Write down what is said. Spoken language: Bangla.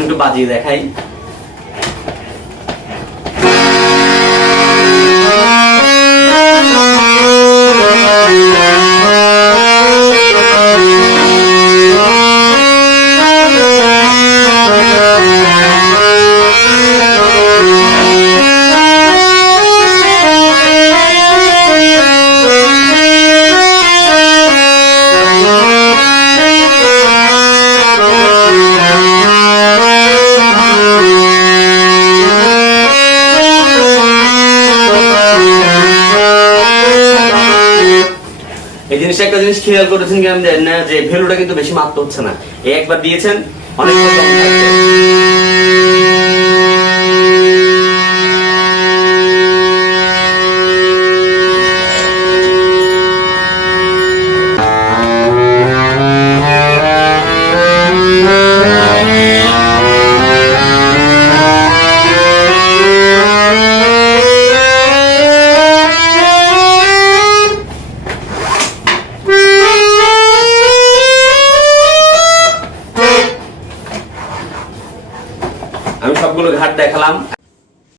একটু বাজিয়ে দেখাই। এই জিনিসটা একটা জিনিস খেয়াল করেছেন কি আমি জানি না যে ভ্যালুটা কিন্তু বেশি মাত্র হচ্ছে না। একবার দিয়েছেন, অনেক আমি সবগুলো ঘাট দেখালাম।